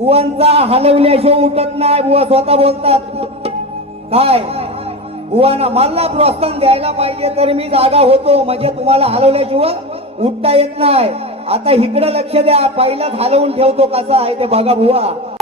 बुवांचा हलवल्याशिवाय उठत नाही. बुवा स्वतः बोलतात. काय बुवांना मला प्रोत्साहन द्यायला पाहिजे तर मी जागा होतो, म्हणजे तुम्हाला हलवल्याशिवाय उठता येत नाही. आता इकडे लक्ष द्या, पहिलाच हलवून ठेवतो कसा आहे ते बघा बुवा.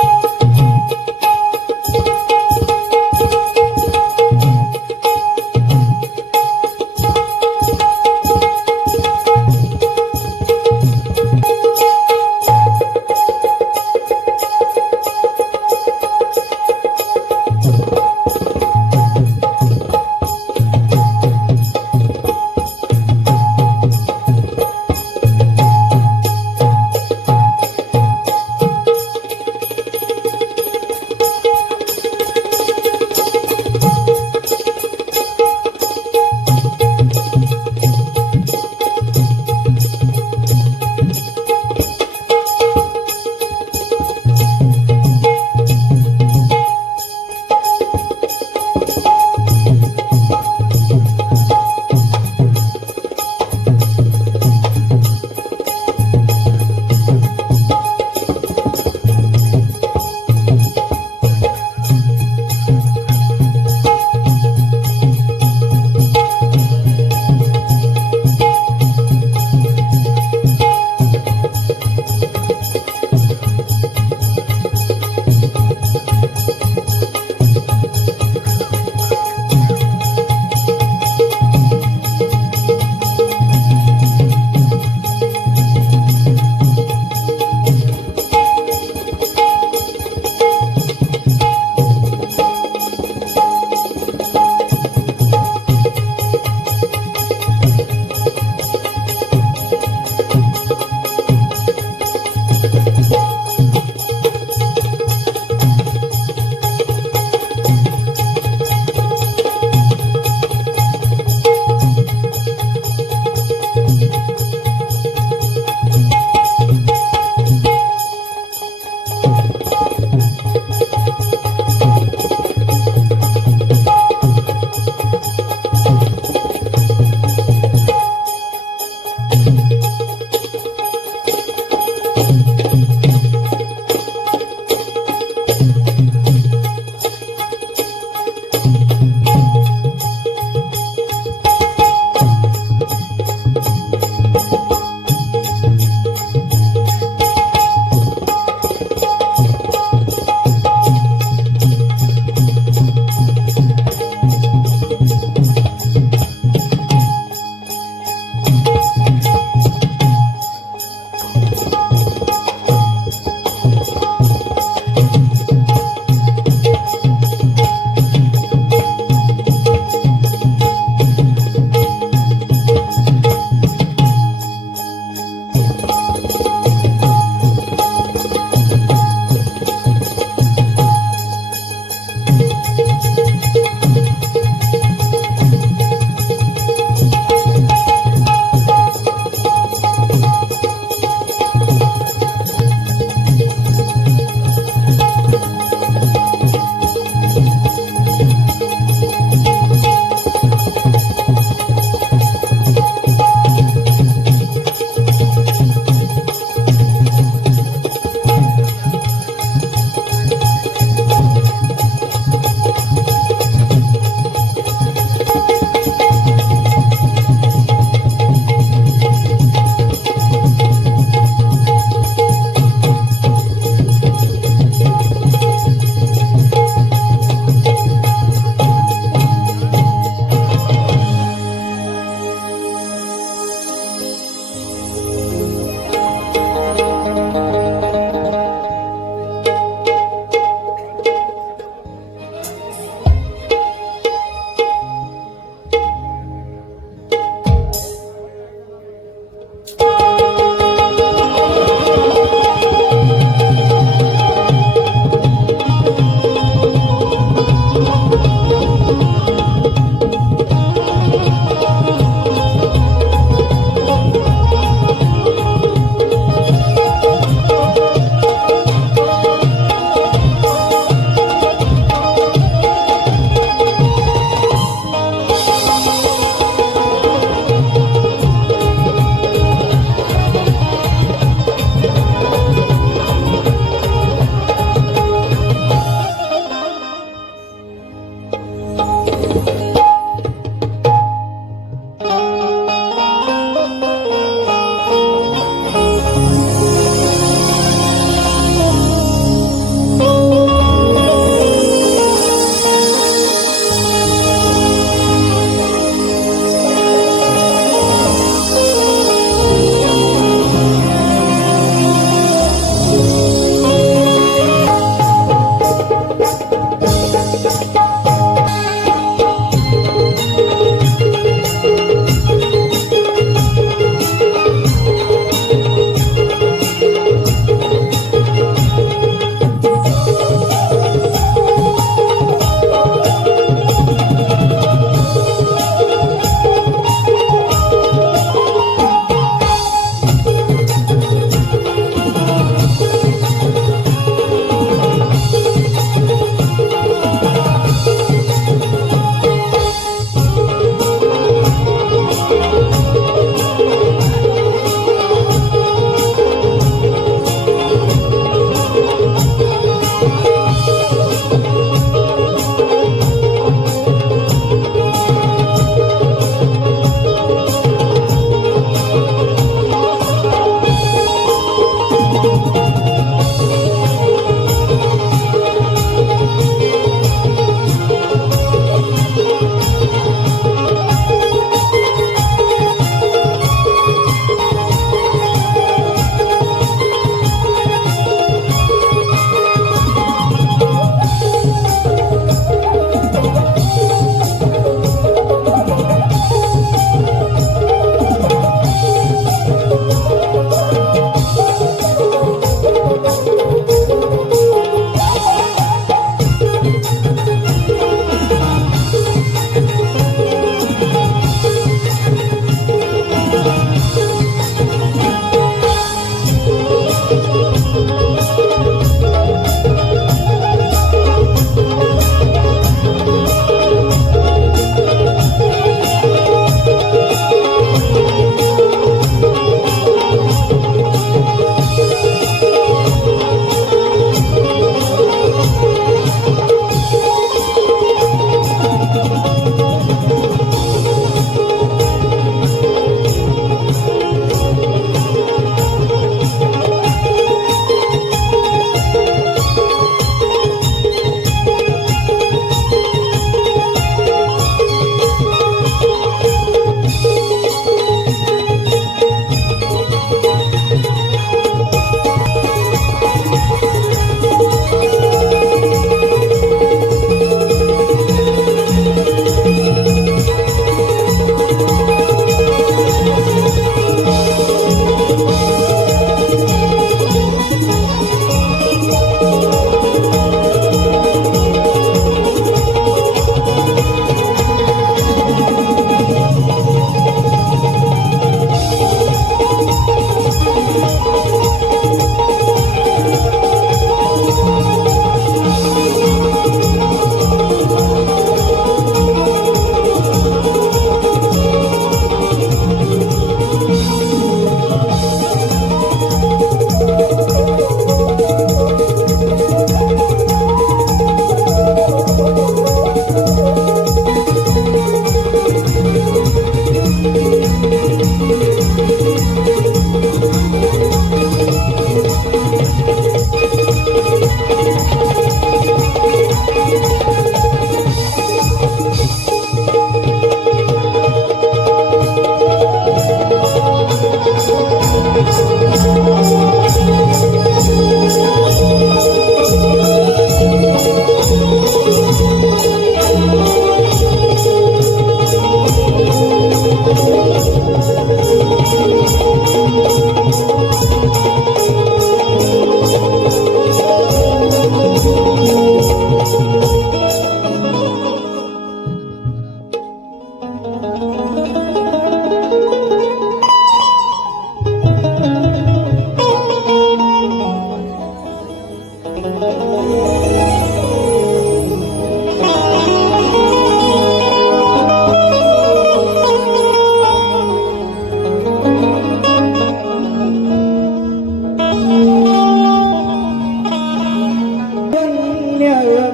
धन्य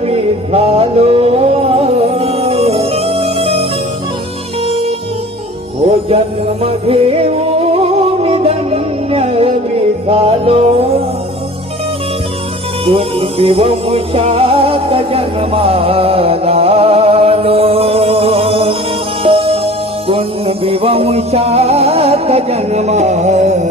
मी झालो हो जन्म घेऊन धन्य मी झालो कुणबी वंशात जन्मालो कुणबी वंशात जन्मालो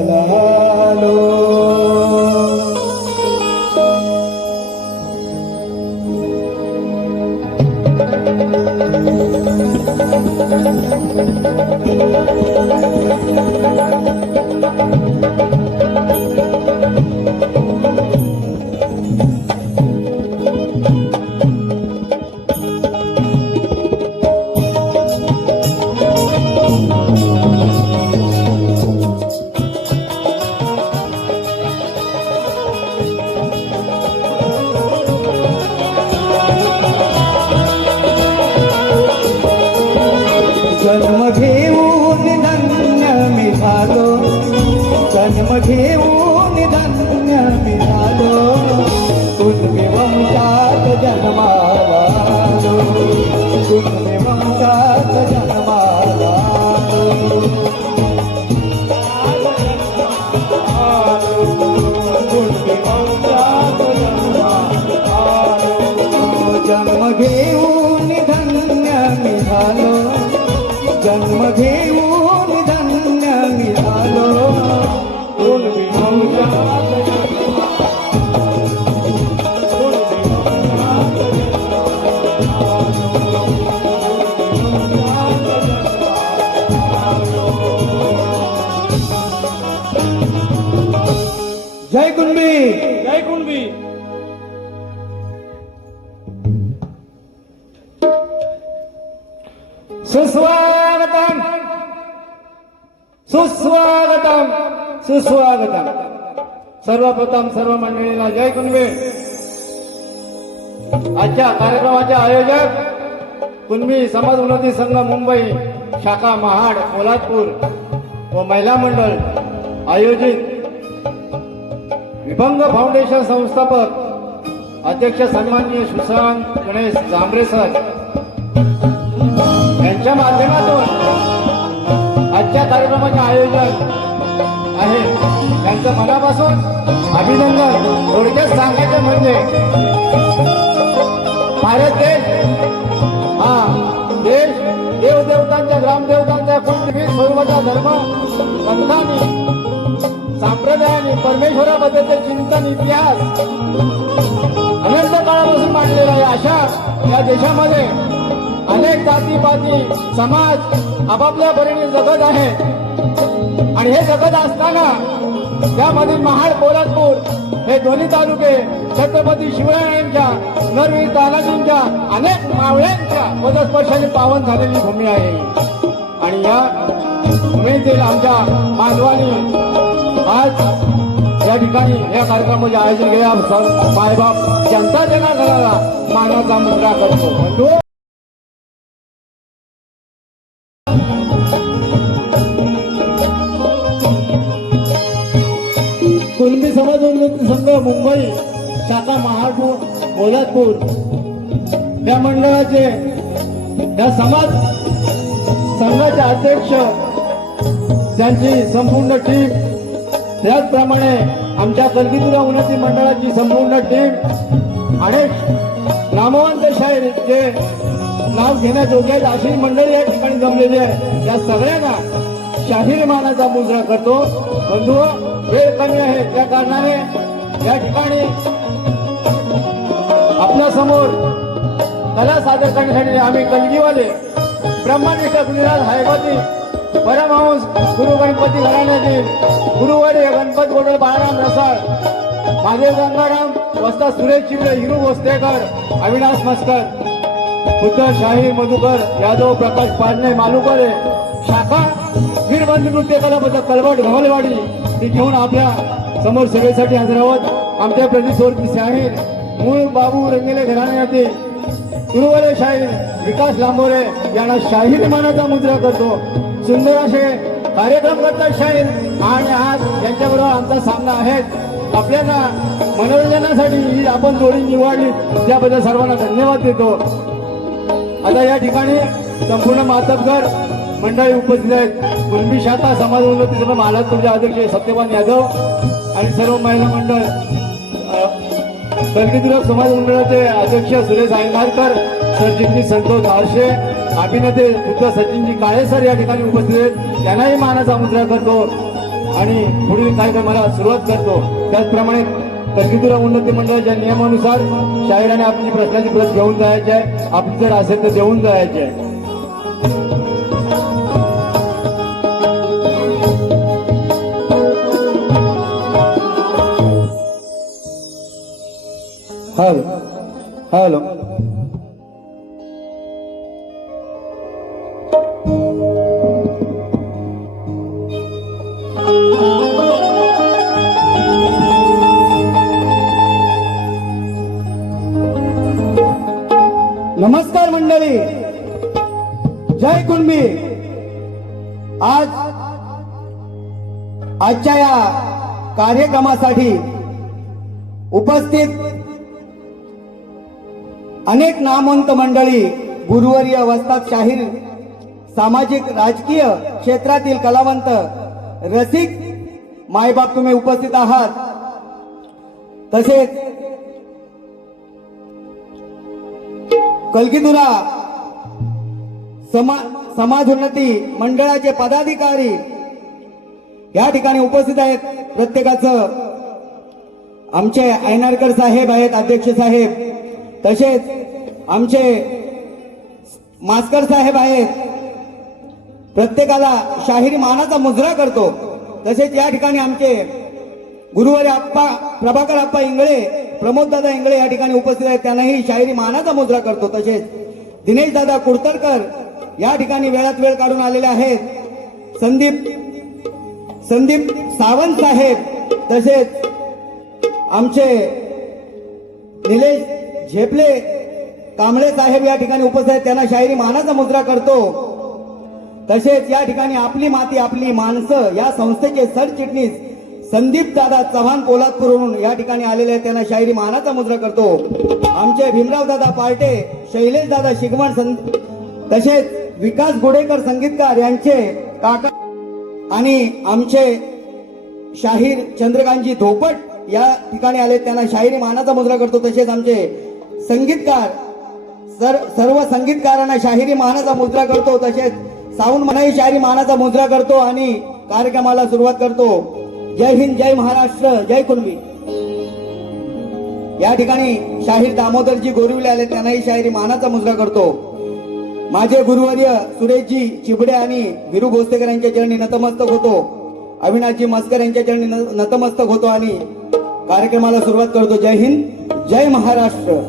जन्म घेऊन धन्य मी झालो जन्म घेऊन धन्य मी झालो कुणबी वंशात जन्माला कुणबी वंशात जन्माला कुणबी वंशात जन्म घेऊन धन्य मी झालो जन्म घेऊन धन्य मी झालो कुणबी वंशात जय कुणबी जय कुणबी. सुस्वागतम सुस्वागतम सुस्वागतम. सर्वप्रथम सर्व मंडळीला जय कुणबी. आजच्या कार्यक्रमाचे आयोजक कुणबी समाज उन्नती संघ मुंबई शाखा महाड कोल्हापूर व महिला मंडळ आयोजित विभंग फाउंडेशन संस्थापक अध्यक्ष सन्माननीय सुशांत गणेश जांभरे सर यांच्या माध्यमातून आजच्या कार्यक्रमाचे आयोजन आहे त्यांचं मनापासून अभिनंदन. थोडक्यात सांगायचं म्हणजे भारत हा देश देवदेवतांच्या ग्रामदेवतांच्या कुलदेवी स्वरूपाचा धर्म पंथांनी संप्रदायाने परमेश्वराबद्दलचे चिंतन इतिहास अनंत काळापासून मांडलेला आहे. अशा या देशामध्ये अनेक जातीपाती समाज आपापल्या परीने जगत आहे आणि हे जगत असताना त्यामधील महाड कोल्हापूर हे दोन्ही तालुके छत्रपती शिवरायांच्या नरवीर तानाजींच्या अनेक मावळ्यांच्या पदस्पर्शाने पावन झालेली भूमी आहे. आणि या भूमीतील आमच्या बांधवांनी आज या ठिकाणी या कार्यक्रमाचे आयोजन केले. मायबाप जनता जनार्दनाला मानाचा मुद्रा करतो. कुणबी समाज उन्नती संघ मुंबई शाखा महाड कोल्हापूर या मंडळाचे या समाज संघाचे अध्यक्ष त्यांची संपूर्ण टीम त्याचप्रमाणे आमच्या कलगीतुरा उन्नती मंडळाची संपूर्ण टीम अनेक नामवंत शाहीर जे नाव घेण्याजोगे अशी मंडळी या ठिकाणी जमलेली आहे. या सगळ्यांना शाहीर मानाचा मुजरा करतो. बंधू वेळ कमी आहे त्या कारणाने या ठिकाणी आपल्या समोर कला सादर करण्यासाठी आम्ही कलगीवाले ब्रह्मनिष्ठ गुजरात हायवती परमहंस गुरु गणपती घराण्यातील गुरुवारी गणपत गोडल बाळाराम रसाळ महादेव गंगाराम वस्ता सुरेश चिवडे हिरू भोसलेकर अविनाश मस्कर बुद्ध शाहीर मधुकर यादव प्रकाश पाडणे मालुकरे शाखा वीरबंधू नृत्य कला कलवट घमलवाडी ती घेऊन आपल्या समोर सेवेसाठी हजर आहोत. आमच्या प्रतिस्वर्ती शाहीर मूळ बाबू रंगेले घराण्याचे तुरुवाले शाहीर विकास लांबोरे यांना शाहीर मानाचा मुद्रा करतो. सुंदर असे कार्यक्रम करतात शाहीर आणि आज यांच्याबरोबर आमचा सामना आहे. आपल्याला मनोरंजनासाठी ही आपण जोडी निवडली त्याबद्दल सर्वांना धन्यवाद देतो. आता या ठिकाणी संपूर्ण मातबगर मंडळी उपस्थित आहेत. कुणबी शाखा समाज उन्नती सभा महाराष्ट्राचे अध्यक्ष सत्यवान यादव आणि सर्व महिला मंडळ कलगीधर समाज मंडळाचे अध्यक्ष सुरेश आयंगारकर, सरचिटणीस संतोष आरशे, अभिनेते खुद्द सचिनजी काळे सर या ठिकाणी उपस्थित आहेत. त्यांनाही मानाचा मुद्रा करतो आणि पुढील कार्यक्रमाला सुरुवात करतो. त्याचप्रमाणे कलगीधर उन्नती मंडळाच्या नियमानुसार शाहिराने आपली प्रश्नाची प्रत घेऊन जायची आहे. आपली जर असेल तर देऊन जायची आहे. हॅलो हॅलो नमस्कार मंडळी, जय कुणबी. आजच्या या कार्यक्रमासाठी उपस्थित अनेक नामवंत मंडळी, गुरुवर्य, वस्ताद शाहीर, सामाजिक राजकीय क्षेत्रातील कलावंत, रसिक मायबाप तुम्ही उपस्थित आहात. तसेच कलगीधुरा समाज उन्नती मंडळाचे पदाधिकारी या ठिकाणी उपस्थित आहेत. प्रत्येकाचं आमचे आयनारकर साहेब आहेत, अध्यक्ष साहेब, तसेच आमचे मास्कर साहेब आहेत. प्रत्येकाला शाहिरी मानाचा मुजरा करतो. तसेच या ठिकाणी आमचे गुरुवारी आप्पा प्रभाकर आप्पा इंगळे, प्रमोद दादा इंगळे या ठिकाणी उपस्थित आहेत. त्यांनाही शाहिरी मानाचा मुजरा करतो. तसेच दिनेश दादा कुडतरकर या ठिकाणी वेळात वेळ काढून आलेले आहेत. संदीप सावंत साहेब, तसेच आमचे निलेश झेपले कांबळे साहेब या ठिकाणी उपस्थित आहेत. त्यांना शाहिरी मानाचा मुजरा करतो. तसेच या ठिकाणी आपली माती आपली माणसं या संस्थेचे सरचिटणीस संदीप दादा चव्हाण पोलादपूरहून या ठिकाणी आलेले आहेत. त्यांना शाहिरी मानाचा मुजरा करतो. आमचे भीमराव दादा पार्टे, शैलेश दादा शिगवण, तसेच विकास गोडेकर संगीतकार यांचे काका आणि आमचे शाहीर चंद्रकांतजी धोपट या ठिकाणी आले. त्यांना शाहिरी मानाचा मुजरा करतो. तसेच आमचे संगीतकार सर्व संगीतकारांना शाहिरी मानाचा मुजरा करतो. तसेच साऊंड मनाई शाहिरी मानाचा मुजरा करतो आणि कार्यक्रमाला सुरुवात करतो. जय हिंद, जय महाराष्ट्र, जय कुणबी. या ठिकाणी शाहीर दामोदरजी गोरिवले आले. त्यांनाही शाहिरी मानाचा मुजरा करतो. माझे गुरुवर्य सुरेशजी चिबडे आणि विरू भोसलेकर यांच्या चरणी नतमस्तक होतो. अविनाशजी मस्कर यांच्या चरणी नतमस्तक होतो आणि कार्यक्रमाला सुरुवात करतो. जय हिंद, जय महाराष्ट्र.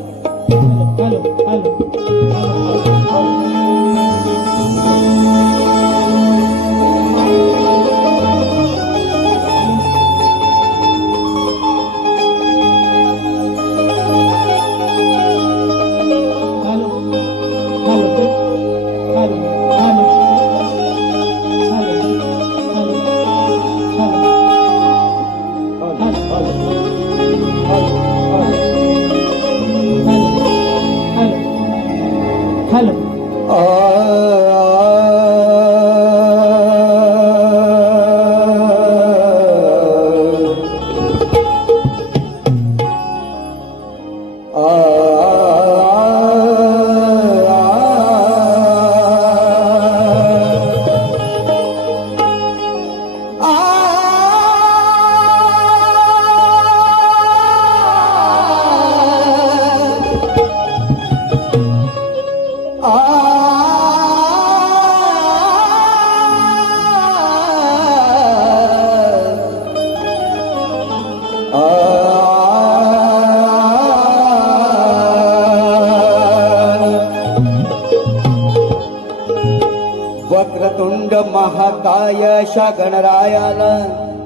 वक्रतुंड महाकाय शा गणरायाला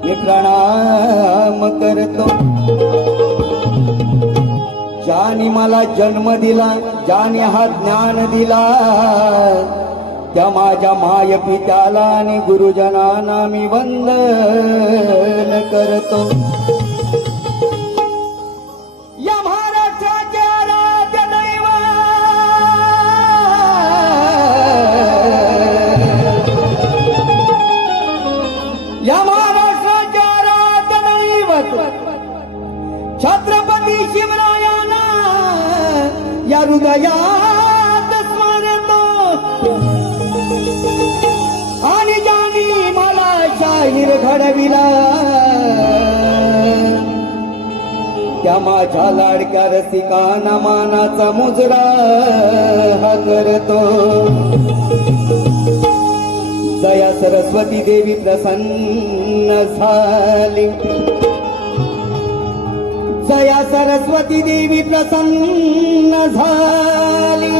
मी प्रणाम करतो. ज्याने मला जन्म दिला, ज्याने हा ज्ञान दिला, त्या माझ्या माय पित्याला आणि गुरुजनांना मी वंदन करतो. या महाराष्ट्राचे आराध्य दैवत, या महाराष्ट्राचे आराध्य दैवत छत्रपती शिवरायांना या हृदयात स्मरतो. आणि ज्याने मला शाहीर घडविला, त्या माझ्या लाडक्या रसिकांना मानाचा मुजरा हा करतो. जया सरस्वती देवी प्रसन्न झाली, जया सरस्वती देवी प्रसन्न झाली.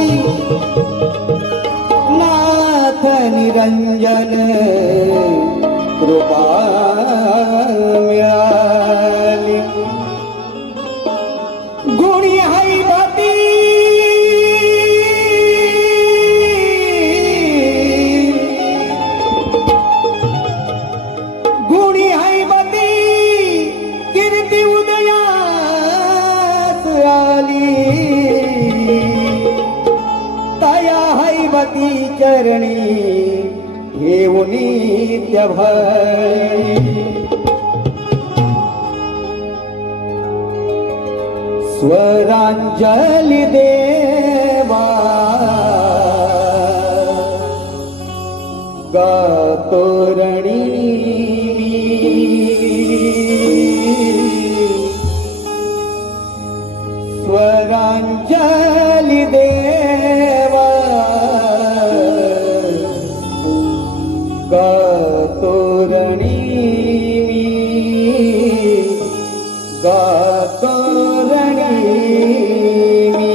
नाथ निरंजन कृपा मिळाली. गुणी हैबती गुणी हैबती कीर्ती उदयास आली. तया हैबती चरणी घेऊन नित्य भळी. स्वरांजली देवा गातो रणी मी. स्वरांजली देवा गातो रणी मी, गातो रणी मी.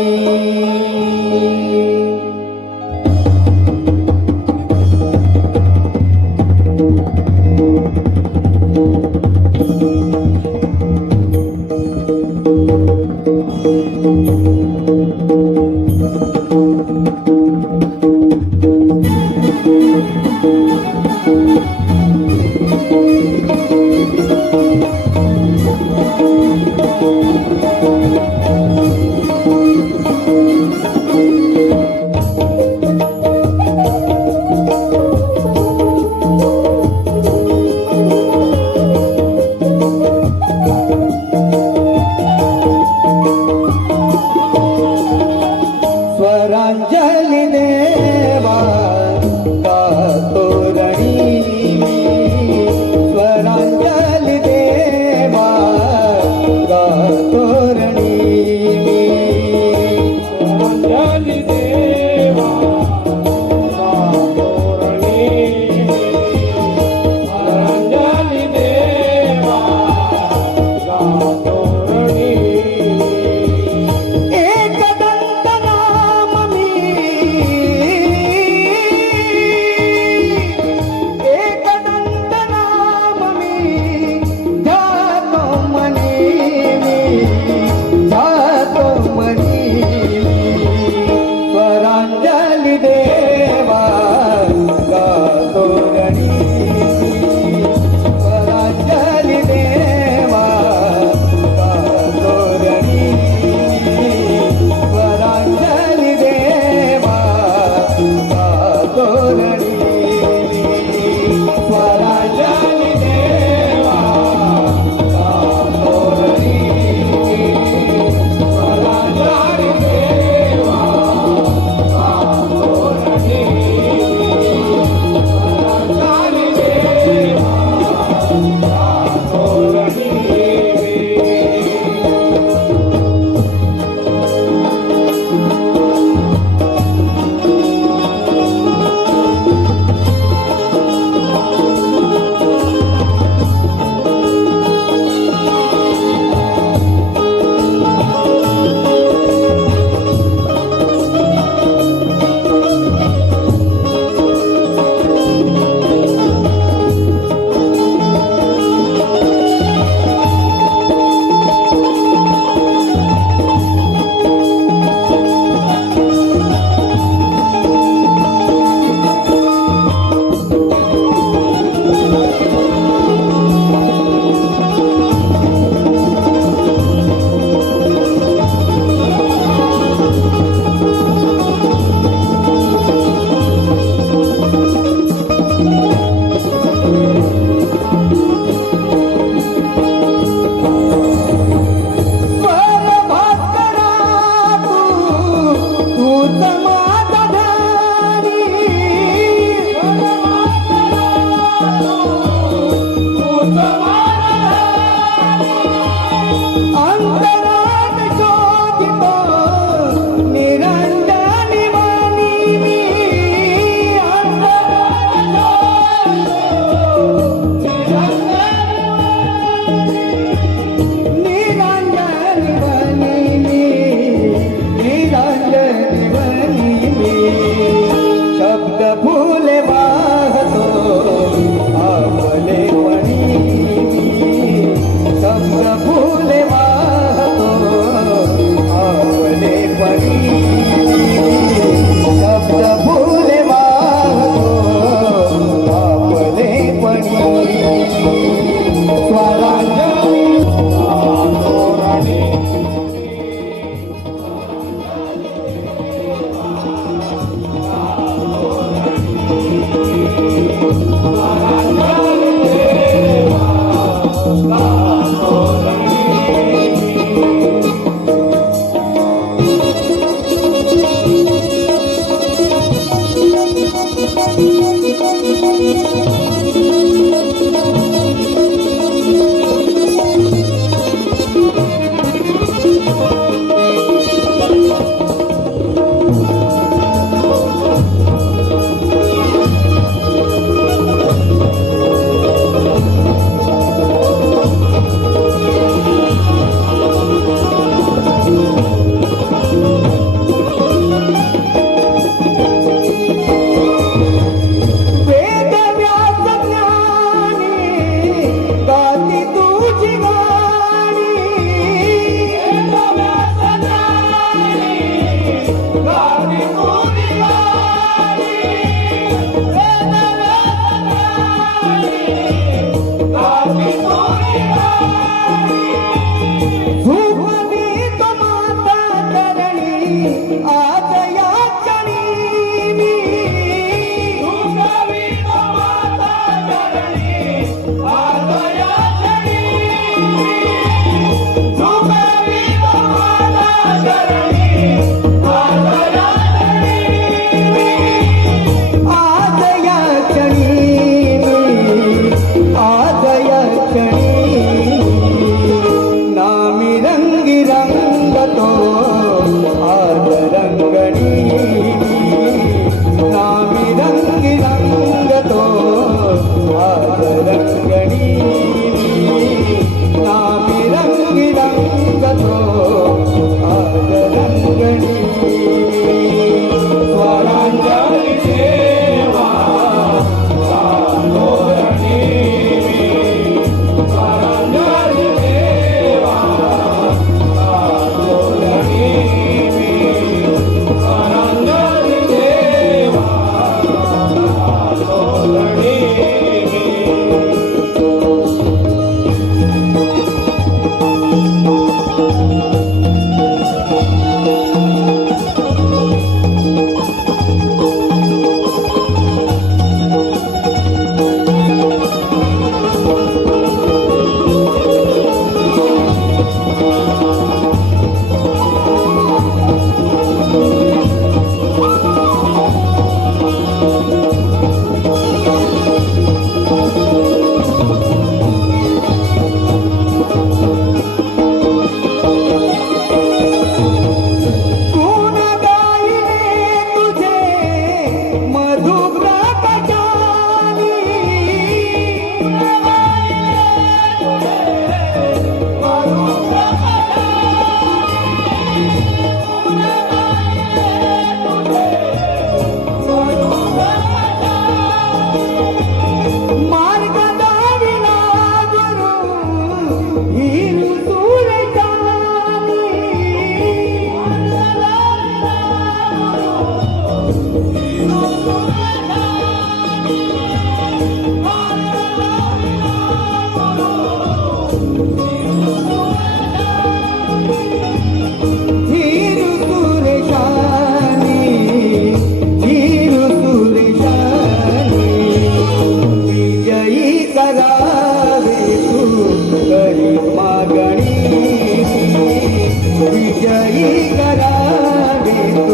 विजयी करावे तू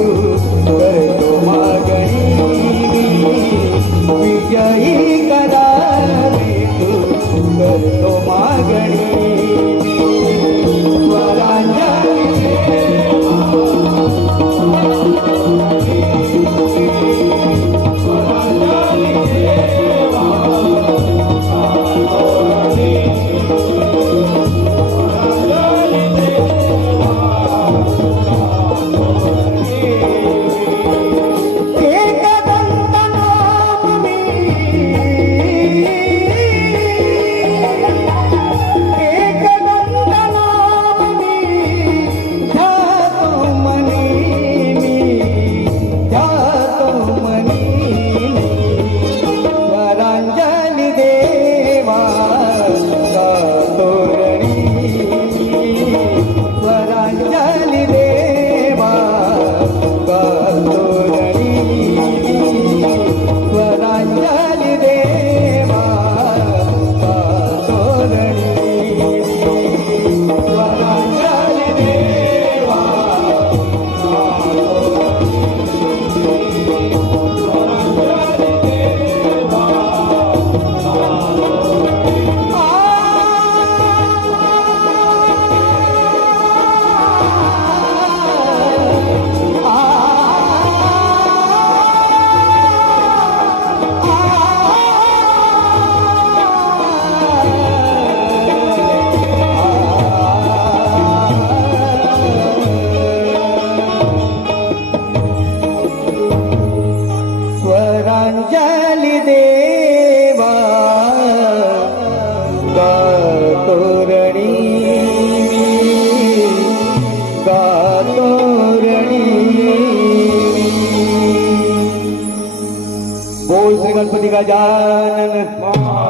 करतो मागणी विजयी करावे तू करतो मागणी स्वरांजली देवा गातोरणी गातोरणी बोल श्री गणपती गजानन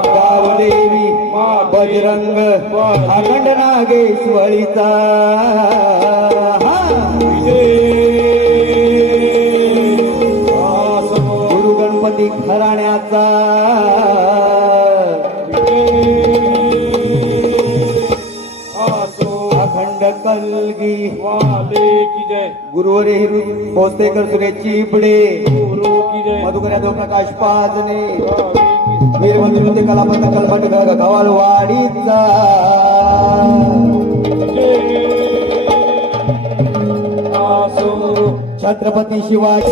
गावदेवी बजरंग अखंड नागेश्वरीचा गुरु गणपती घराण्याचा अखंड कलगी गुरुवरे पोस्तेकर सुरेश चिपडे मधुकर यादव प्रकाश पाजने वीरमंदिर नृत्य कलापंत कलमट गवालवाडीचा छत्रपती शिवाजी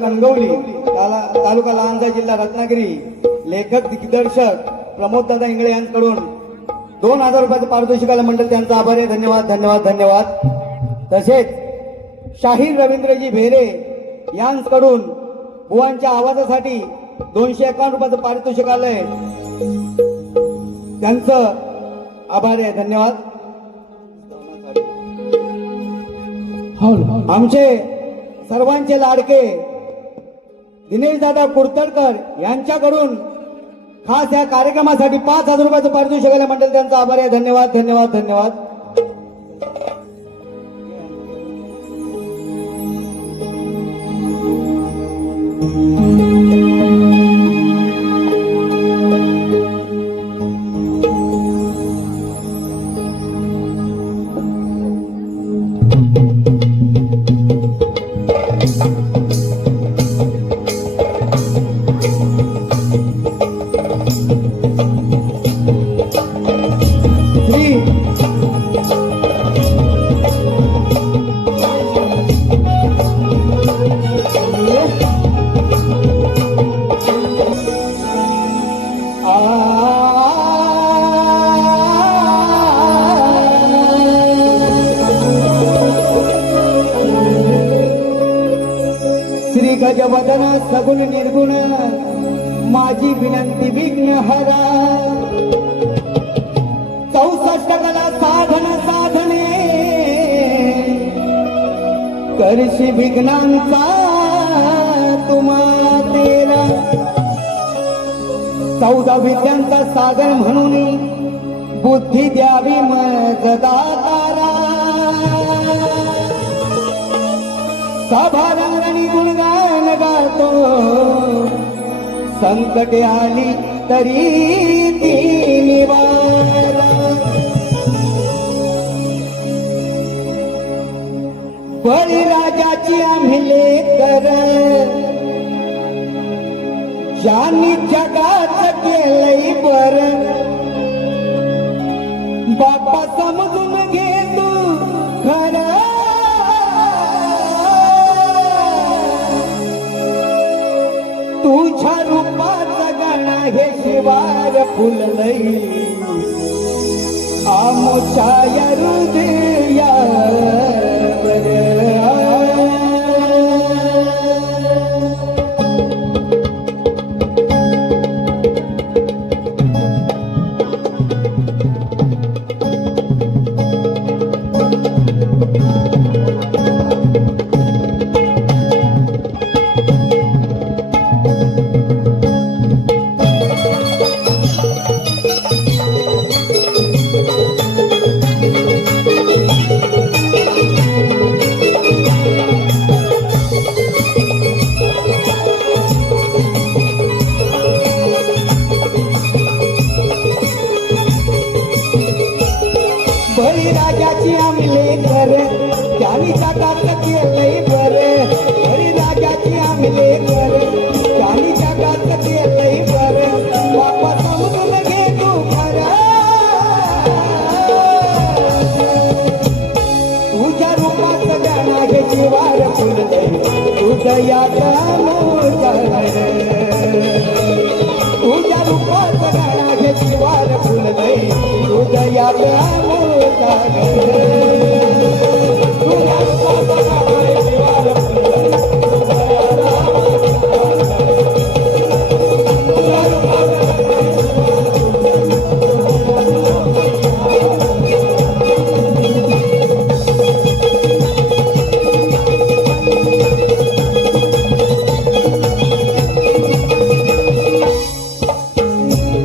कणगवली तालुका लहानसा जिल्हा रत्नागिरी लेखक दिग्दर्शक प्रमोद दादा इंगळे यांच्याकडून 2000 रुपयाचं पारितोषिक आलं मंडळ त्यांचा आभार आहे. धन्यवाद धन्यवाद धन्यवाद. तसेच शाहीर रवींद्रजी भेरे यांच्याकडून बुवांच्या आवाजासाठी 251 रुपयाचं पारितोषिक आलंय त्यांचं आभार आहे. धन्यवाद. आमचे सर्वांचे लाडके दिनेश दादा कुर्तडकर यांच्याकडून खास या कार्यक्रमासाठी 5000 रुपयाचं पारितोषिक आलं मंडळ त्यांचा आभार आहे. धन्यवाद धन्यवाद धन्यवाद. श्री गजवदन सगुण निर्गुण माझी विनंती विघ्न हरा 64 कला साधन साधने करशी विघ्नांचा तुम्हा तेरा 14 विद्यांचा सागर म्हणून बुद्धी द्यावी मज दातारा सभारंगणी गुणगान गातो संकटे आली तरी ती फुललई आमच्या हृदयावर बळीराजाची आमले घर त्यांनी जगात केलंय बर बळीराजाची आमले घर त्यांनी जगात केलंय बर बापा समजून घे तू खरं तुझ्या रूपात गाणं हे जीवार फुललंय हृदयात तुझ्या रूपात गाणं हे जीवार फुललंय हृदयात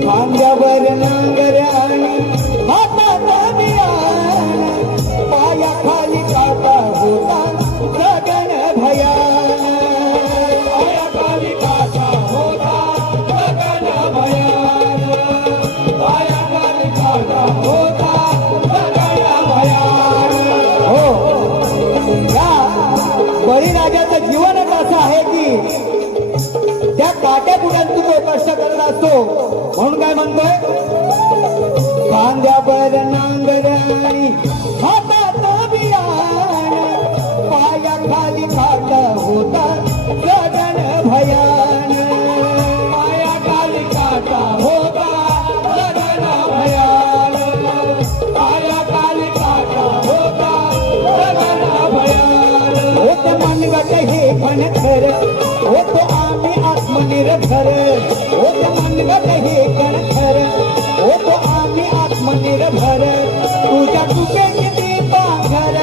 खांद्यावर नांगर आणि हातात बियाण पायाखाली काटा होता गगन भयान पायाखाली काटा होता गगन भयान पायाखाली काटा होता गगन भयान हो या बळीराजाचं जीवनच असं आहे की त्या काट्या कुणांतून तो कष्ट करत असतो म्हणून काय म्हणतोय खांद्यावर नांगर आणि हातात बियाण पायाखाली काटा होता गगन भयान पायाखाली काटा होता गगन भयान पायाखाली काटा होता गगन भयान होत मनगट हे पण खरं होतो आम्ही आत्मनिर्भर होत मनगट हे पण खरं होतो आम्ही आत्मनिर्भर तुझ्या तुझ्याची दीपा घर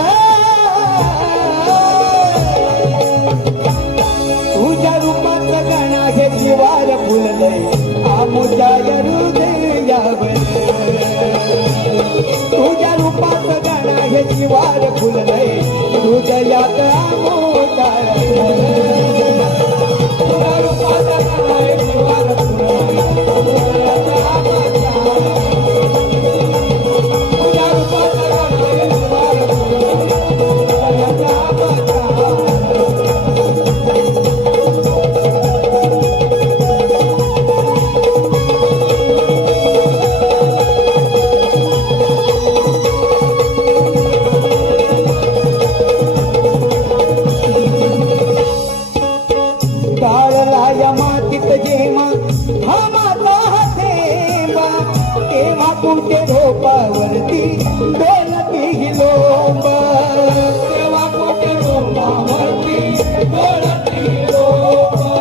तुझ्या रूपात गणा हे जीवार फुललंय आमच्या हृदयावर तुझ्या रूपात गणा हे जीवार फुललंय हृदयात आमोच्या मातीत जेव्हा हा माझा थेंबा तेव्हा कुठे रोपावरती डोलती हिलोंबा तेव्हा कुठे रोपावरती डोलती हिलोंबा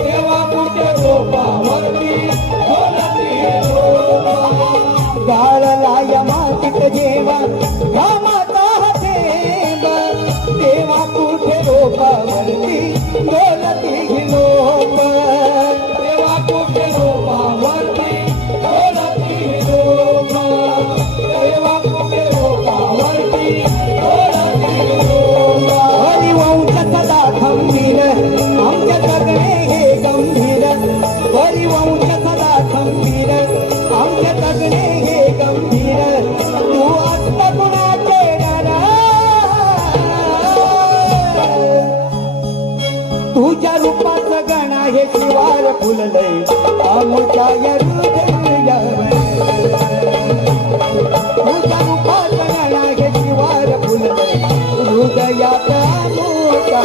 तेव्हा कुठे रोपावरती डोलती हिलोंबा गाळला या मातीत जेव्हा हा माझा थेंबा तेव्हा कुठे रोपावरती डोलती हिलोंबा तेव्हा कुठे रोपावरती डोलती हिलोंबा तेव्हा कुठे रोपावरती डोलती हिलोंबा हरिवंश सदा खंबीर आमच्या जगणे हे गंभीर हरिवंश सदा खंबीर आमच्या जगणे हे गंभीर तू असता कुणाचे डरा तुझ्या रूपाचं गणा हे शिवार फुललंय आमच्या हृदयावर तुझ्या रूपाचं गणा हे शिवार फुललंय हृदयात आमोच्या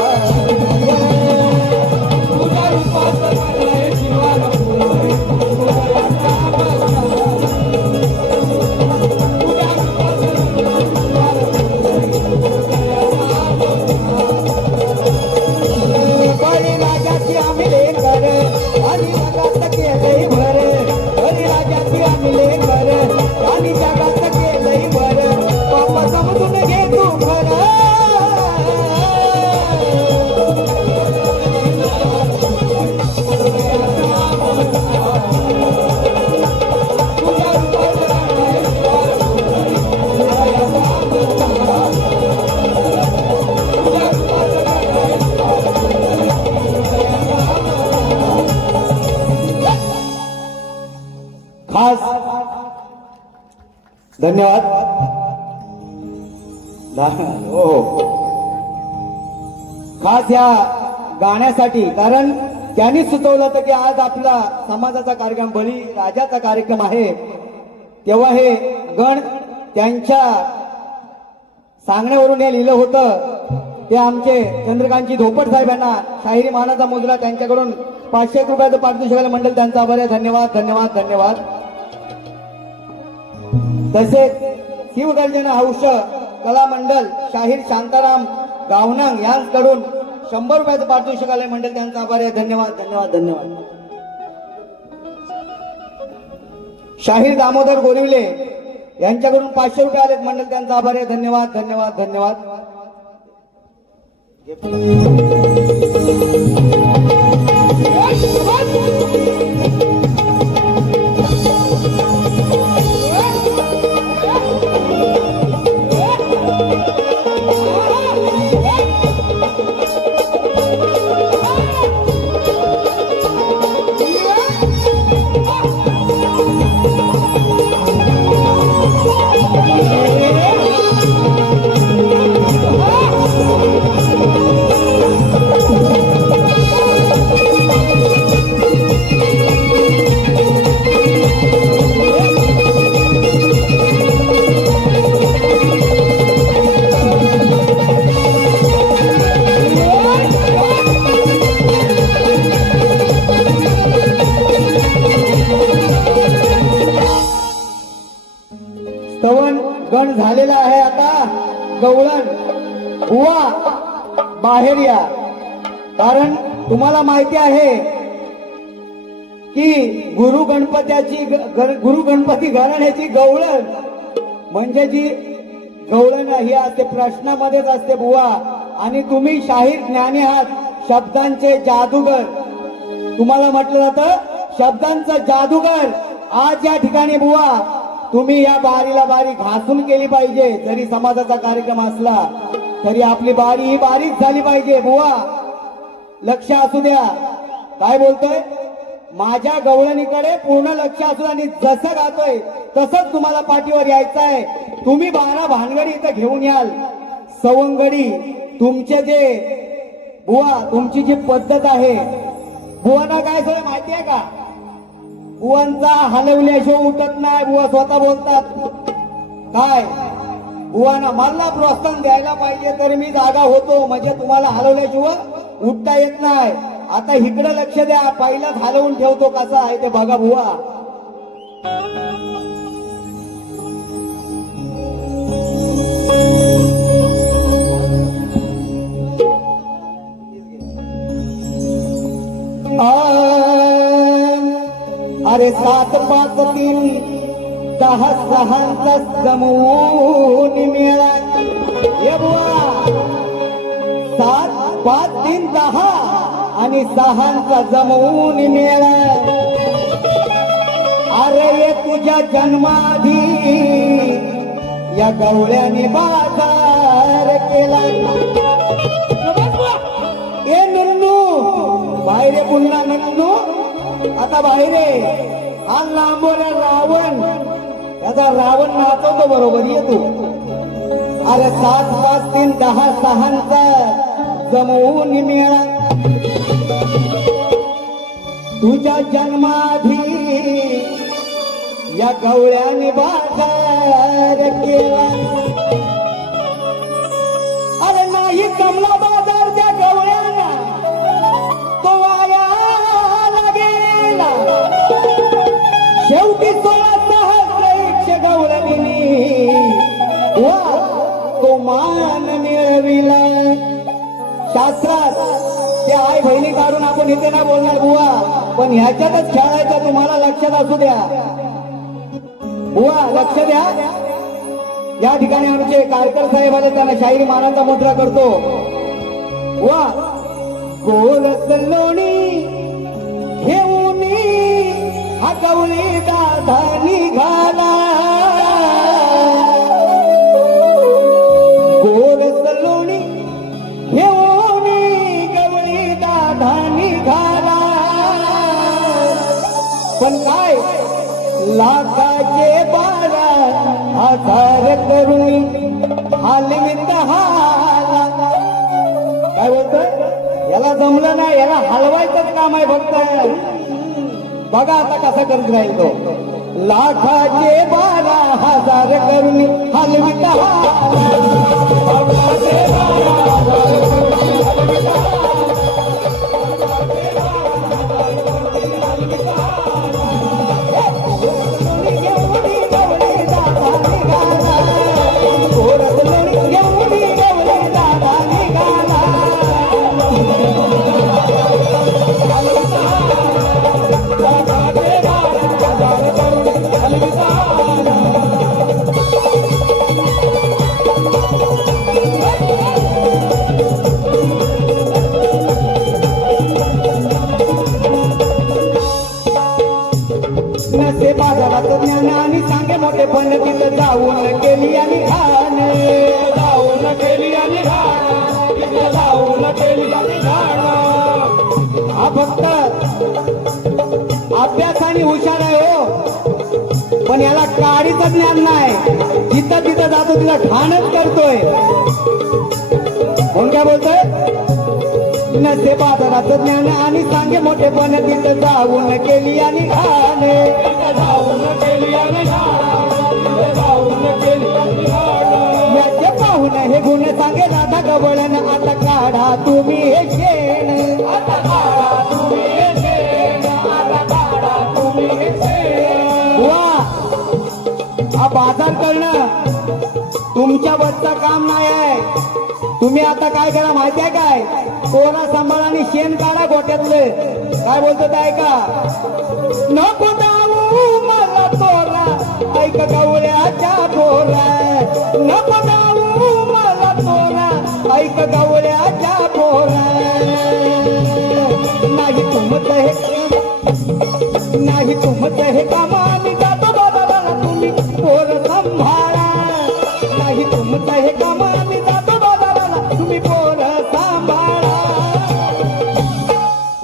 तुझ्या रूपाचं गणा हे शिवार फुललंय हृदयात धन्यवाद. हो खास या गाण्यासाठी, कारण त्यांनी सुचवलं होतं की आज आपला समाजाचा कार्यक्रम बळी राजाचा कार्यक्रम आहे, तेव्हा हे गण त्यांच्या सांगण्यावरून हे लिहिलं होतं. ते आमचे चंद्रकांतजी धोपट साहेबांना शाहिरी मानाचा मुजरा त्यांच्याकडून 500 रुपयाचं पारितोषिक मंडळ त्यांचा आभार आहे. धन्यवाद धन्यवाद धन्यवाद. तसेच शिवगर्जना हौश कला मंडळ शाहीर शांताराम गावनांग यांच्याकडून 100 रुपयाचं पारितोषिक मंडळ त्यांचा आभार आहे. धन्यवाद धन्यवाद धन्यवाद. शाहीर दामोदर गोरिवले यांच्याकडून 500 रुपये आलेत मंडळ त्यांचा आभार आहे. धन्यवाद धन्यवाद धन्यवाद. स्तवन गण झालेला आहे. आता गवळण बुवा बाहेर या, कारण तुम्हाला माहिती आहे की गुरु गणपती घराण्याची गवळण म्हणजे जी गवळण ही असते प्रश्नामध्येच असते बुवा. आणि तुम्ही शाहीर ज्ञानी आहात, शब्दांचे जादूगर. तुम्हाला म्हटलं जातं शब्दांचं जादूगर. आज या ठिकाणी बुवा तुम्ही या बारीला बारी घासून केली पाहिजे. जरी समाजाचा कार्यक्रम असला तरी आपली बारी ही बारीच झाली पाहिजे बुवा. लक्ष असू द्या. काय बोलतोय? माझ्या गवळणीकडे पूर्ण लक्ष असू द्या. आणि जसं गातोय तसंच तुम्हाला पाठीवर यायचं आहे. तुम्ही 12 भानगडी इथं घेऊन याल. सवंगडी तुमचे जे बुवा तुमची जी पद्धत आहे, बुवांना काय सगळं माहिती आहे का? बुवांचा हलवल्याशिवाय उठत नाही. बुवा स्वतः बोलतात काय, बुवांना मला प्रोत्साहन द्यायला पाहिजे तर मी जागा होतो, म्हणजे तुम्हाला हलवल्याशिवाय उठता येत नाही. आता इकडे लक्ष द्या. पहिलाच हलवून ठेवतो कसा आहे ते बघा बुवा. अरे 7 5 3 10 6 जमवून मिळा. ये बुवा 7 5 3 10 आणि 6 जमवून मिळा. अरे ये तुझ्या जन्माधी या गवळ्याने बाजार केला. ए नन्नू बाहेर पुन्हा नन्नू आता बाहेर हा लांबोला रावण, त्याचा रावण नाचवतो बरोबर. येतो अरे 7 5 3 10 6 जमवून मिळा. तुझ्या जन्माधी या गवळ्याने बाजार केला. अरे नाही जमला बाजार त्या गवळ्याला, तो वाया गेला. शेवटी 16 सहस्र गवळणी वा तो मान मिळविला. शास्त्रात ते आई बहिणी काढून आपण इथे ना बोलणार बुवा, पण ह्याच्यातच खेळायचं. तुम्हाला लक्षात असू द्या बुवा, लक्ष द्या. या ठिकाणी आमचे कारकर साहेब आले, त्यांना शाहिरी मानाचा मुद्रा करतो. वा गोरस लोणी घेऊन हा गवळी दादा निघाला. गोरस लोणी घेऊन गवळी दादा निघाला. पण काय लाखाचे 12 हजार करून हलवित हाला. काय बोलतोय? याला जमलं ना, याला हलवायचंच काम आहे फक्त. बघा आता कसा करत राहील तो. लाखाचे 12,000 करून हलवित हाला. नसे बाजारात ज्ञान आणि सांगे मोठे पण तिथं जाऊन केली आणि घाण. जाऊन केली आणि घाण. तिथं जाऊन केली आणि घाण. हा फक्त अभ्यास आणि हुशार आहे हो, पण याला काडीचं ज्ञान नाही. जिथं तिथं जातो तिथं ठाणच करतोय. कोण काय बोलतोय? नसे बाजाराचं ज्ञान आणि सांगे मोठे पण तिथं जाऊन केली आणि घाण. जाऊन केली आणि याचे पाहून हे गुण सांगे राधा गवळण. आता काढा तुम्ही हे शेण. आता काढा तुम्ही हे शेण. आता काढा तुम्ही हे शेण. वा, हा बाजार करणं तुमच्यावरचं काम नाही आहे. तुम्ही आता काय करा माहिती आहे काय? पोरा सांभाळा आणि शेण काढा गोट्यातले. काय बोलतो ऐका. नको जाऊ मला तोरा, ऐक गवळ्याच्या पोरा. नको जाऊ मला तोरा, ऐक गवळ्याच्या पोरा. नाही तुमचं हे, नाही तुमचं हे काम. आम्ही जातो बाजाराला, तुम्ही पोर सांभाळा. नाही तुमचं हे काम. आम्ही जातो बाजाराला, तुम्ही पोर सांभाळा.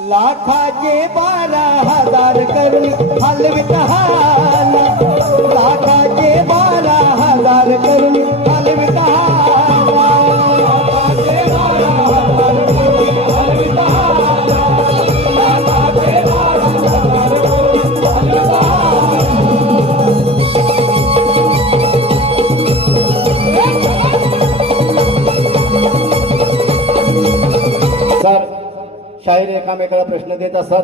लाखाचे 12,000 करून हलवित हाला. लाखाचे 12,000 करून हलवित हाला. लाखाचे 12,000 करून हलवित हाला. लाखाचे 12,000 करून हलवित हाला. सर, शाहीर एकामेकाला प्रश्न देत असतात.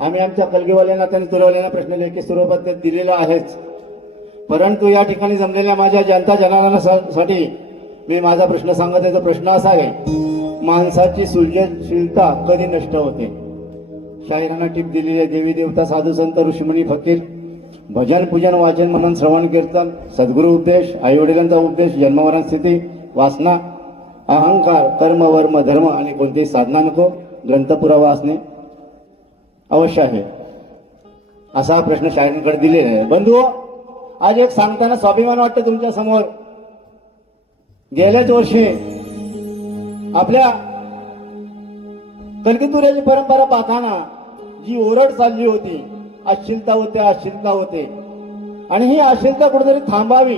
आम्ही आमच्या कलगीवाल्यांना आणि तुरवल्यांना प्रश्न लेखी स्वरूपात दिलेला आहेच. परंतु या ठिकाणी जमलेल्या माझ्या जनता जनार्दनासाठी मी माझा प्रश्न सांगत आहे. तो प्रश्न असा आहे, माणसाची सृजनशीलता कधी नष्ट होते? शाहिरांना टीप दिलेली आहे. देवी देवता, साधू संत, ऋषीमुनी, फकीर, भजन पूजन, वाचन, मनन, श्रवण कीर्तन, सद्गुरु उपदेश, आई वडिलांचा उपदेश, जन्ममरण स्थिती, वासना, अहंकार, कर्म, वर्म, धर्म आणि कोणतीही साधना नको. ग्रंथ पुरावा असणे अवश्य आहे. असा हा प्रश्न शाहिरांकडे दिलेला आहे. बंधू, आज एक सांगताना स्वाभिमान वाटतं तुमच्या समोर. गेल्याच वर्षी आपल्या कलगीतुऱ्याची परंपरा पाहताना जी ओरड चालली होती, अश्लीलता होते, अश्लीलता होते, आणि ही अश्लीलता कुठेतरी थांबावी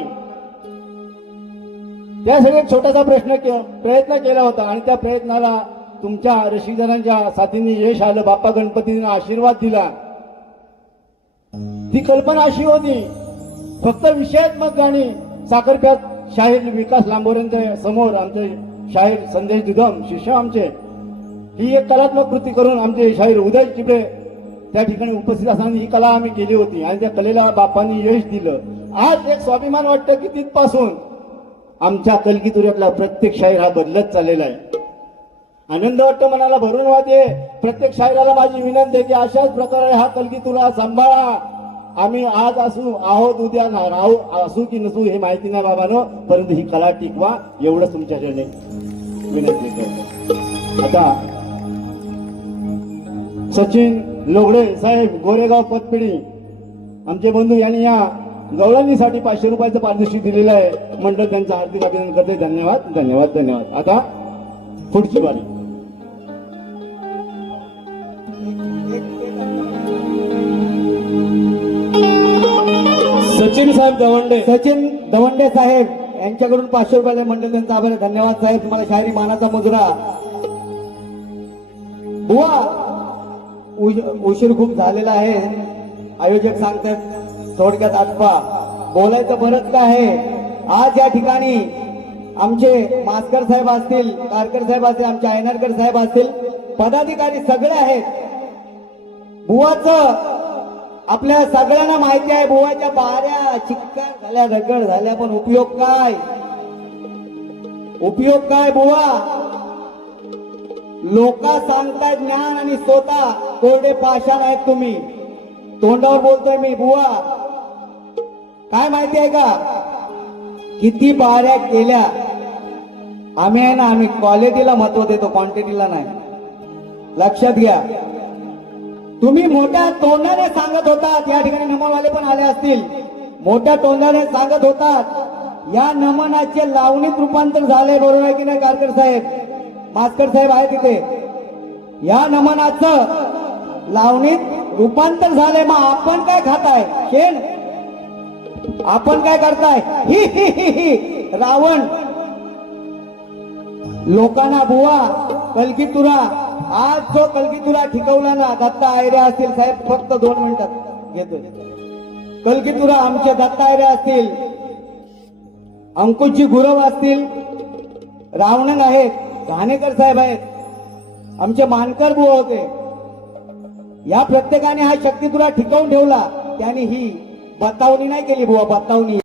त्यासाठी एक छोटासा प्रयत्न केला होता. आणि त्या प्रयत्नाला तुमच्या रसिकजनांच्या साथीने यश आलं. बाप्पा गणपतीने आशीर्वाद दिला. ती कल्पना अशी होती, फक्त विषयात्मक गाणी साखरप्यात शाहीर विकास लांबोरेंच्या समोर आमचे शाहीर संदेश दुधम शिष्य आमचे ही एक कलात्मक कृती करून आमचे शाहीर उदय चिबळे त्या ठिकाणी उपस्थित असताना ही कला आम्ही केली होती आणि त्या कलेला बाप्पांनी यश दिलं. आज एक स्वाभिमान वाटतं की तिथपासून आमच्या कलगीतुऱ्यातला प्रत्येक शाहीर हा बदलत चाललेला आहे. आनंद वाटतो, मनाला भरून वाटते. प्रत्येक शाहिराला माझी विनंती आहे की अशाच प्रकारे हा कलगीतुरा सांभाळा. आम्ही आज आहोत, उद्या राहू, असू की नसू हे माहिती नाही बाबांनो, परंतु ही कला टिकवा एवढंच तुमच्याकडे विनंती करतो. आता सचिन लोगडे साहेब, गोरेगाव पतपिढी, आमचे बंधू यांनी या गवळणीसाठी 500 रुपयाचं पारितोषिक दिलेलं आहे. मंडळ त्यांचं हार्दिक अभिनंदन करते. धन्यवाद धन्यवाद धन्यवाद. आता पुढची बारी. सचिन सचिन साहेब दवंडे. सचिन दवंडे साहेब यांच्याकडून 500 रुपयाचे मंडळ त्यांचा आभार आहे. धन्यवाद साहेब, तुम्हाला शायरी मानाचा मुजरा. बुवा उशीर खूप झालेला आहे, आयोजक सांगतात थोडक्यात आटपा. बोलायचं बरंच काय आहे. आज या ठिकाणी आमचे मास्कर साहेब असतील, कारकर साहेब असतील, आमचे आयनरकर साहेब असतील, पदाधिकारी सगळे आहेत. बुवाचं आपल्या सगळ्यांना माहिती आहे, बुवाच्या बाऱ्या चिक्कार झाल्या, रगड झाल्या, पण उपयोग काय? उपयोग काय बुवा? लोक सांगतायत ज्ञान आणि स्वतः कोरडे पाषाण आहेत तुम्ही. तोंडावर बोलतोय मी. बुवा काय माहिती आहे का, किती बाऱ्या केल्या आम्ही आहे ना, आम्ही क्वालिटीला महत्व देतो, क्वांटिटीला नाही. लक्षात घ्या. तुम्ही मोठ्या तोंडाने सांगत होतात, या ठिकाणी नमनवाले पण आले असतील, मोठ्या तोंडाने सांगत होतात या नमनाचे लावणीत रूपांतर झाले. बरोबर आहे की नाही कारकर साहेब, मास्कर साहेब आहे तिथे. या नमनाचं लावणीत रूपांतर झाले. मग आपण काय खाताय शेण? आपण काय करताय? ही ही ही ही रावण. लोकांना बुवा कलगीतुरा, आज जो कलगीतुरा ठिकवला ना, दत्ता आयरे असतील साहेब, फक्त 2 मिनिटात घेतोय. कलगीतुरा आमचे दत्ता आयरे असतील, अंकुशजी गुरव असतील, रावणन आहेत, घाणेकर साहेब आहेत, आमचे मानकर बुवा होते. या प्रत्येकाने हा शक्तितुरा ठिकवून ठेवला. त्यांनी ही बतावणी नाही केली बुवा, बतावणी.